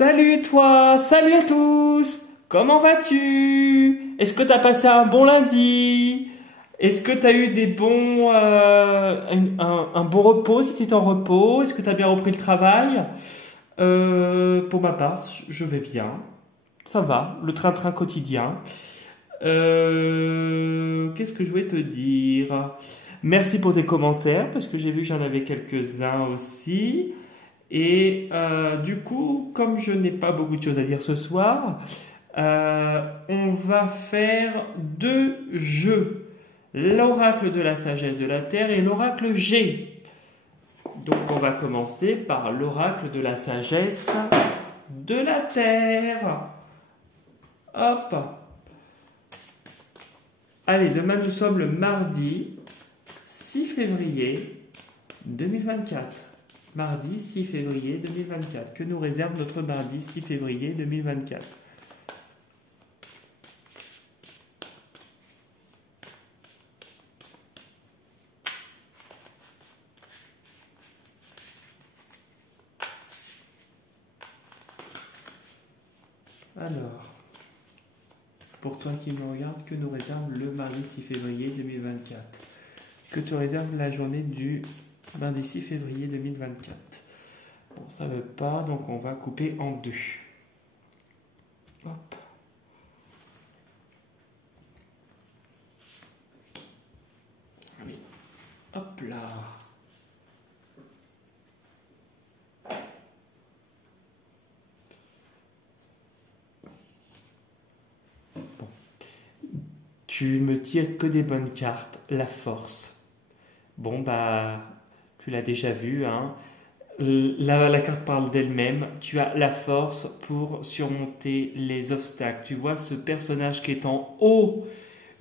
Salut toi, salut à tous. Comment vas-tu? Est-ce que tu as passé un bon lundi? Est-ce que tu as eu des bons, un bon repos si tu étais en repos? Est-ce que tu as bien repris le travail? Pour ma part, je vais bien. Ça va, le train-train quotidien. Qu'est-ce que je voulais te dire? Merci pour tes commentaires parce que j'ai vu que j'en avais quelques-uns aussi. Et du coup, comme je n'ai pas beaucoup de choses à dire ce soir, on va faire deux jeux. L'oracle de la sagesse de la Terre et l'oracle G. Donc on va commencer par l'oracle de la sagesse de la Terre. Hop. Allez, demain nous sommes le mardi 6 février 2024. Mardi 6 février 2024. Que nous réserve notre mardi 6 février 2024? Alors, pour toi qui me regarde, que nous réserve le mardi 6 février 2024? Que te réserve la journée du mardi 6 février 2024? Bon, ça ne veut pas, donc on va couper en deux. Hop. Allez, hop là. Bon. Tu me tires que des bonnes cartes. La force. Bon, bah, tu l'as déjà vu, hein. La carte parle d'elle-même. Tu as la force pour surmonter les obstacles. Tu vois ce personnage qui est en haut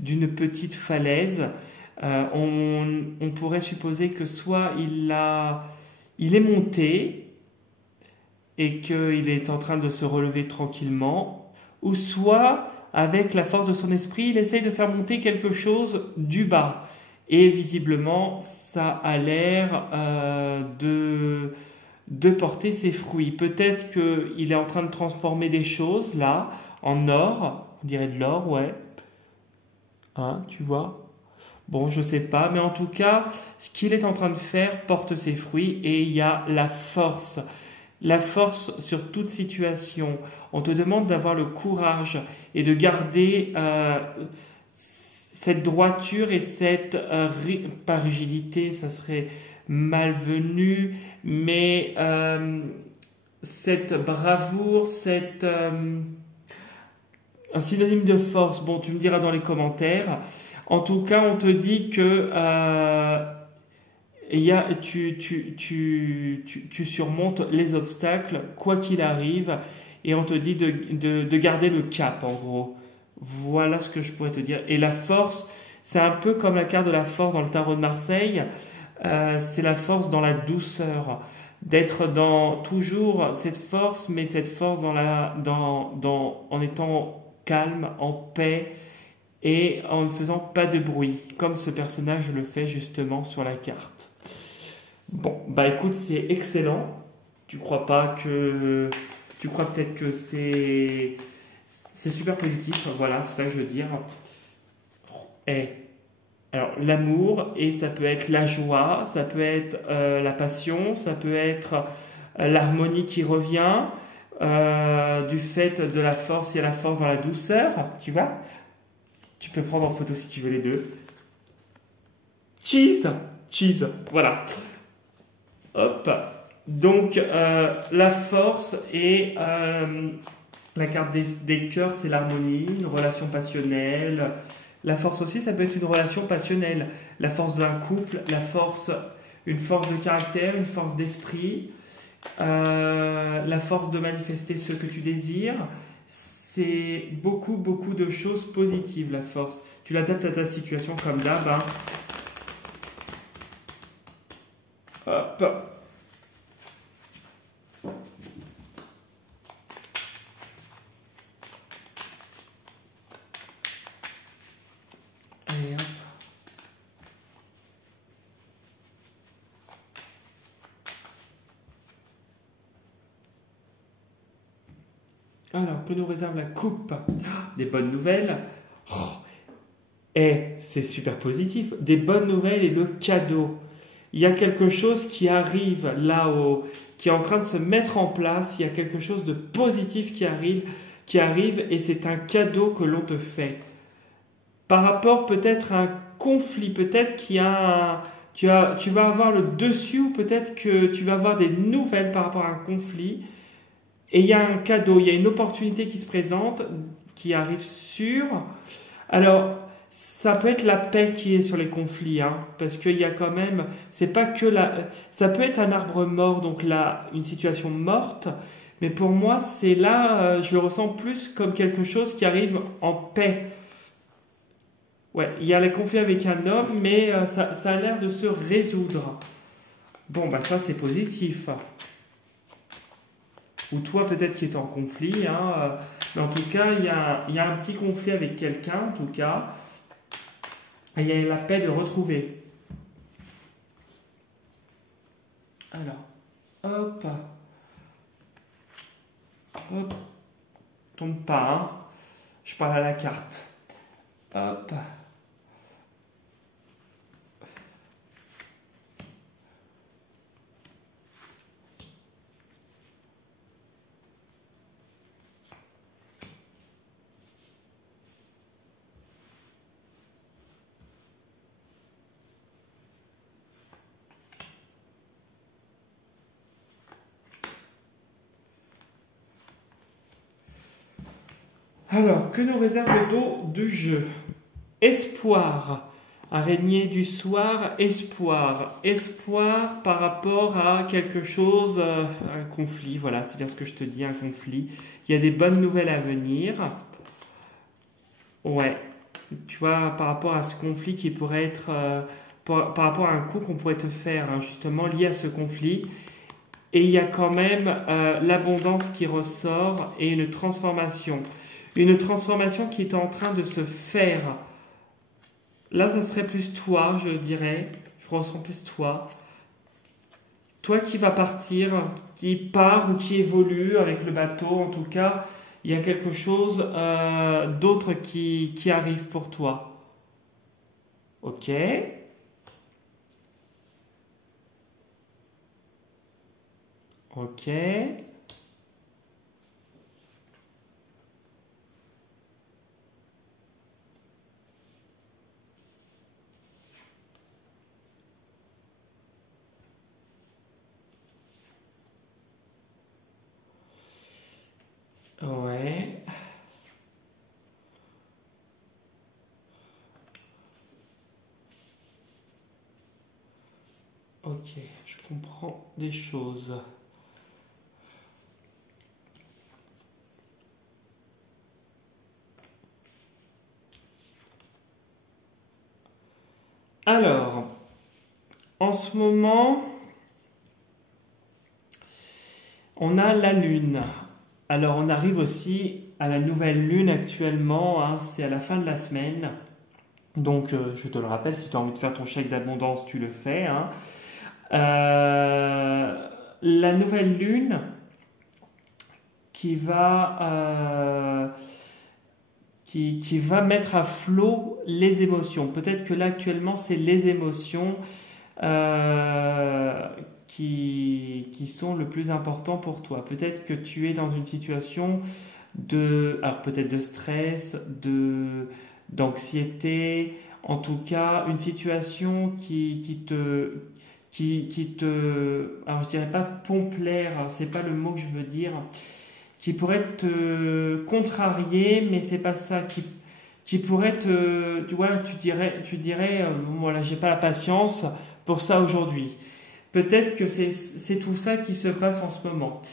d'une petite falaise. On pourrait supposer que soit il est monté et qu'il est en train de se relever tranquillement, ou soit avec la force de son esprit, il essaye de faire monter quelque chose du bas. Et visiblement, ça a l'air de porter ses fruits. Peut-être qu'il est en train de transformer des choses là en or, on dirait de l'or, ouais. Hein, tu vois? Bon, je sais pas, mais en tout cas, ce qu'il est en train de faire porte ses fruits et il y a la force. La force sur toute situation. On te demande d'avoir le courage et de garder cette droiture et cette, pas rigidité, ça serait malvenu, mais cette bravoure, un synonyme de force. Bon, tu me diras dans les commentaires. En tout cas, on te dit que tu surmontes les obstacles, quoi qu'il arrive, et on te dit de garder le cap, en gros. Voilà ce que je pourrais te dire. Et la force, c'est un peu comme la carte de la force dans le tarot de Marseille. C'est la force dans la douceur. D'être dans toujours cette force, mais cette force en étant calme, en paix et en ne faisant pas de bruit, comme ce personnage le fait justement sur la carte. Bon, bah écoute, c'est excellent. Tu crois pas que... Tu crois peut-être que c'est super positif, voilà, c'est ça que je veux dire. Et, alors, l'amour, et ça peut être la joie, ça peut être la passion, ça peut être l'harmonie qui revient, du fait de la force, il y a la force dans la douceur, tu vois. Tu peux prendre en photo si tu veux les deux. Cheese, cheese, voilà. Hop. Donc, la force et la carte des cœurs, c'est l'harmonie, une relation passionnelle. La force aussi, ça peut être une relation passionnelle. La force d'un couple, une force de caractère, une force d'esprit, la force de manifester ce que tu désires. C'est beaucoup, beaucoup de choses positives, la force. Tu l'adaptes à ta situation comme d'hab. Hein. Hop. Allez, hop. Alors, que nous réserve la coupe? Des bonnes nouvelles. Oh, et c'est super positif. Des bonnes nouvelles et le cadeau. Il y a quelque chose qui arrive là-haut, qui est en train de se mettre en place. Il y a quelque chose de positif qui arrive et c'est un cadeau que l'on te fait. Par rapport peut-être à un conflit, peut-être qu'il y a tu vas avoir le dessus ou peut-être que tu vas avoir des nouvelles par rapport à un conflit. Et il y a un cadeau, il y a une opportunité qui se présente, qui arrive sur. Alors, ça peut être la paix qui est sur les conflits, hein, parce qu'il y a quand même, c'est pas que ça peut être un arbre mort, donc là, une situation morte, mais pour moi, c'est là, je le ressens plus comme quelque chose qui arrive en paix. Ouais, il y a les conflits avec un homme, mais ça a l'air de se résoudre. Bon, bah ça, c'est positif. Ou toi, peut-être qui est en conflit, hein, mais en tout cas, il y a un petit conflit avec quelqu'un, en tout cas. Et il y a la paix de retrouver. Alors, hop, hop, tombe pas, hein. Je parle à la carte. Hop. Alors, que nous réserve le dos du jeu? Espoir. Araignée du soir, espoir. Espoir par rapport à quelque chose, un conflit, voilà, c'est bien ce que je te dis, un conflit. Il y a des bonnes nouvelles à venir. Ouais, tu vois, par rapport à ce conflit qui pourrait être, par rapport à un coup qu'on pourrait te faire, hein, justement, lié à ce conflit. Et il y a quand même l'abondance qui ressort et une transformation. Une transformation qui est en train de se faire. Là, ça serait plus toi, je dirais. Je ressens plus toi. Toi qui vas partir, qui part ou qui évolue avec le bateau, en tout cas, il y a quelque chose d'autre qui arrive pour toi. Ok. Ok. Ouais. Ok, je comprends des choses. Alors, en ce moment, on a la Lune. Alors, on arrive aussi à la nouvelle Lune actuellement, hein, c'est à la fin de la semaine. Donc, je te le rappelle, si tu as envie de faire ton chèque d'abondance, tu le fais, hein. La nouvelle Lune qui va mettre à flot les émotions. Peut-être que là, actuellement, c'est les émotions euh, qui sont le plus important pour toi. Peut-être que tu es dans une situation alors peut-être de stress, d'anxiété, en tout cas une situation alors je dirais pas pompe l'air, c'est pas le mot que je veux dire, qui pourrait te contrarier, mais c'est pas ça, qui pourrait tu vois, tu dirais, voilà, j'ai pas la patience pour ça aujourd'hui. Peut-être que c'est tout ça qui se passe en ce moment.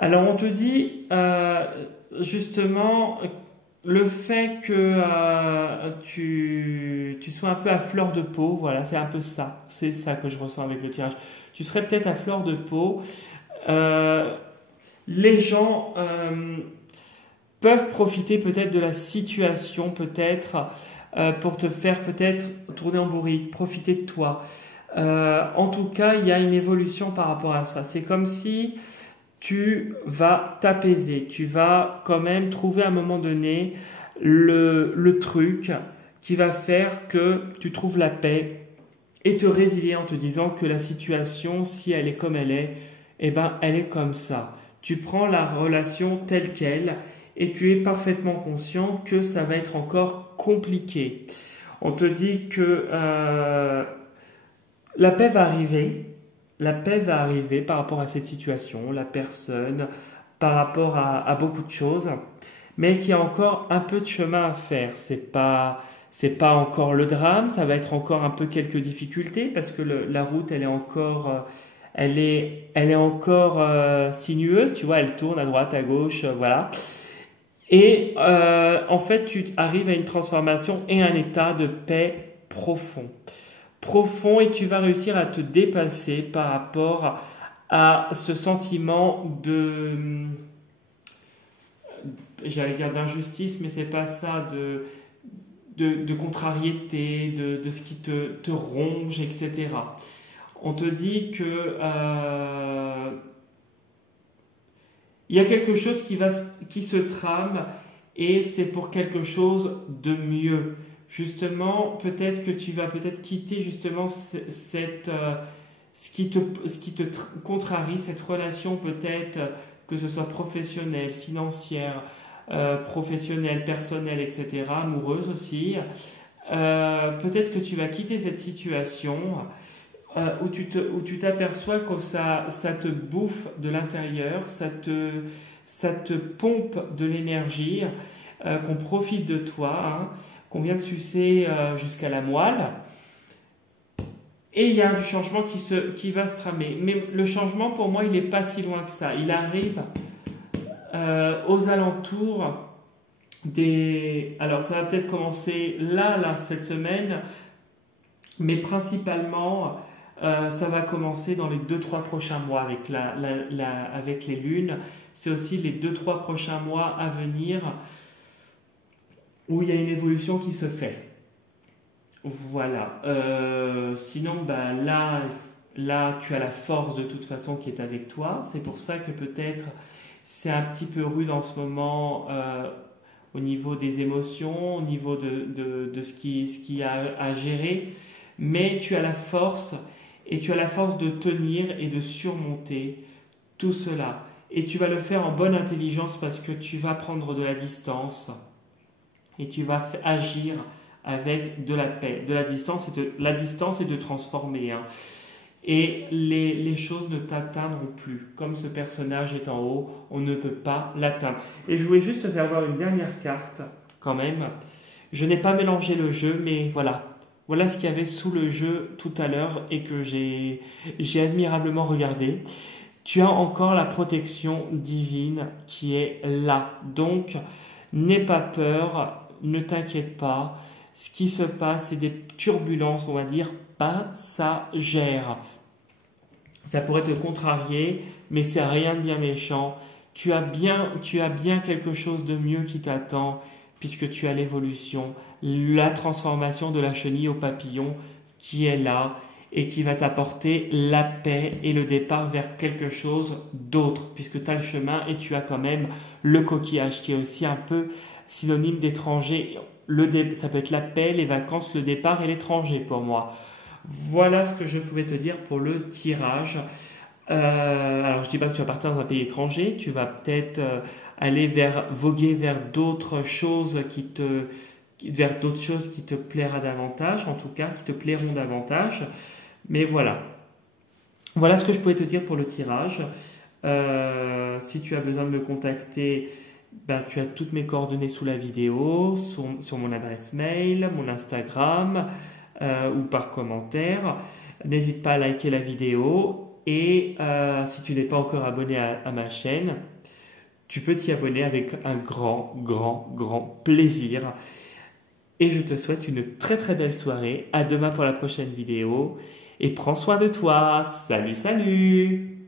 Alors on te dit justement le fait que tu sois un peu à fleur de peau, voilà, c'est un peu ça. C'est ça que je ressens avec le tirage. Tu serais peut-être à fleur de peau. Euh, les gens peuvent profiter peut-être de la situation, peut-être, pour te faire peut-être tourner en bourrique, profiter de toi. En tout cas, il y a une évolution par rapport à ça. C'est comme si tu vas t'apaiser, tu vas quand même trouver à un moment donné le truc qui va faire que tu trouves la paix et te résilier en te disant que la situation, si elle est comme elle est, eh ben, elle est comme ça. Tu prends la relation telle qu'elle et tu es parfaitement conscient que ça va être encore compliqué. On te dit que la paix va arriver. La paix va arriver par rapport à cette situation, la personne, par rapport à beaucoup de choses, mais qu'il y a encore un peu de chemin à faire. C'est pas encore le drame, ça va être encore un peu quelques difficultés parce que la route, elle est encore, elle est encore sinueuse, tu vois, elle tourne à droite, à gauche, voilà. Et en fait, tu arrives à une transformation et un état de paix profond. Profond et tu vas réussir à te dépasser par rapport à ce sentiment j'allais dire d'injustice, mais c'est pas ça, de contrariété, de ce qui te ronge, etc. On te dit que il y a quelque chose qui se trame et c'est pour quelque chose de mieux. Justement, peut-être que tu vas peut-être quitter justement ce qui te contrarie, cette relation peut-être, que ce soit professionnelle, financière, professionnelle, personnelle, etc., amoureuse aussi. Peut-être que tu vas quitter cette situation où tu t'aperçois que ça te bouffe de l'intérieur, ça te pompe de l'énergie, qu'on profite de toi, hein, qu'on vient de sucer jusqu'à la moelle. Et il y a du changement qui va se tramer. Mais le changement, pour moi, il n'est pas si loin que ça. Il arrive aux alentours des... Alors, ça va peut-être commencer là, cette semaine, mais principalement, ça va commencer dans les 2-3 prochains mois avec les lunes. C'est aussi les 2-3 prochains mois à venir où il y a une évolution qui se fait. Voilà. Sinon, bah, là, tu as la force de toute façon qui est avec toi. C'est pour ça que peut-être c'est un petit peu rude en ce moment au niveau des émotions, au niveau de ce qu'il y a à gérer. Mais tu as la force et tu as la force de tenir et de surmonter tout cela. Et tu vas le faire en bonne intelligence parce que tu vas prendre de la distance et tu vas agir avec de la paix, de la distance et de transformer. Hein. Et les choses ne t'atteindront plus. Comme ce personnage est en haut, on ne peut pas l'atteindre. Et je voulais juste te faire voir une dernière carte, quand même. Je n'ai pas mélangé le jeu, mais voilà. Voilà ce qu'il y avait sous le jeu tout à l'heure et que j'ai admirablement regardé. Tu as encore la protection divine qui est là. Donc, n'aie pas peur, ne t'inquiète pas. Ce qui se passe, c'est des turbulences, on va dire, passagères. Ça pourrait te contrarier, mais c'est rien de bien méchant. Tu as bien quelque chose de mieux qui t'attend, puisque tu as l'évolution, la transformation de la chenille au papillon qui est là et qui va t'apporter la paix et le départ vers quelque chose d'autre, puisque tu as le chemin et tu as quand même le coquillage qui est aussi un peu synonyme d'étranger. Ça peut être la paix, les vacances, le départ et l'étranger pour moi. Voilà ce que je pouvais te dire pour le tirage. Alors je ne dis pas que tu vas partir dans un pays étranger, tu vas peut-être voguer vers d'autres choses qui te plaira davantage, en tout cas qui te plairont davantage. Mais voilà. Voilà ce que je pouvais te dire pour le tirage. Si tu as besoin de me contacter, ben, tu as toutes mes coordonnées sous la vidéo, sur mon adresse mail, mon Instagram ou par commentaire. N'hésite pas à liker la vidéo et si tu n'es pas encore abonné à ma chaîne, tu peux t'y abonner avec un grand, grand, grand plaisir. Et je te souhaite une très très belle soirée. À demain pour la prochaine vidéo et prends soin de toi. Salut, salut!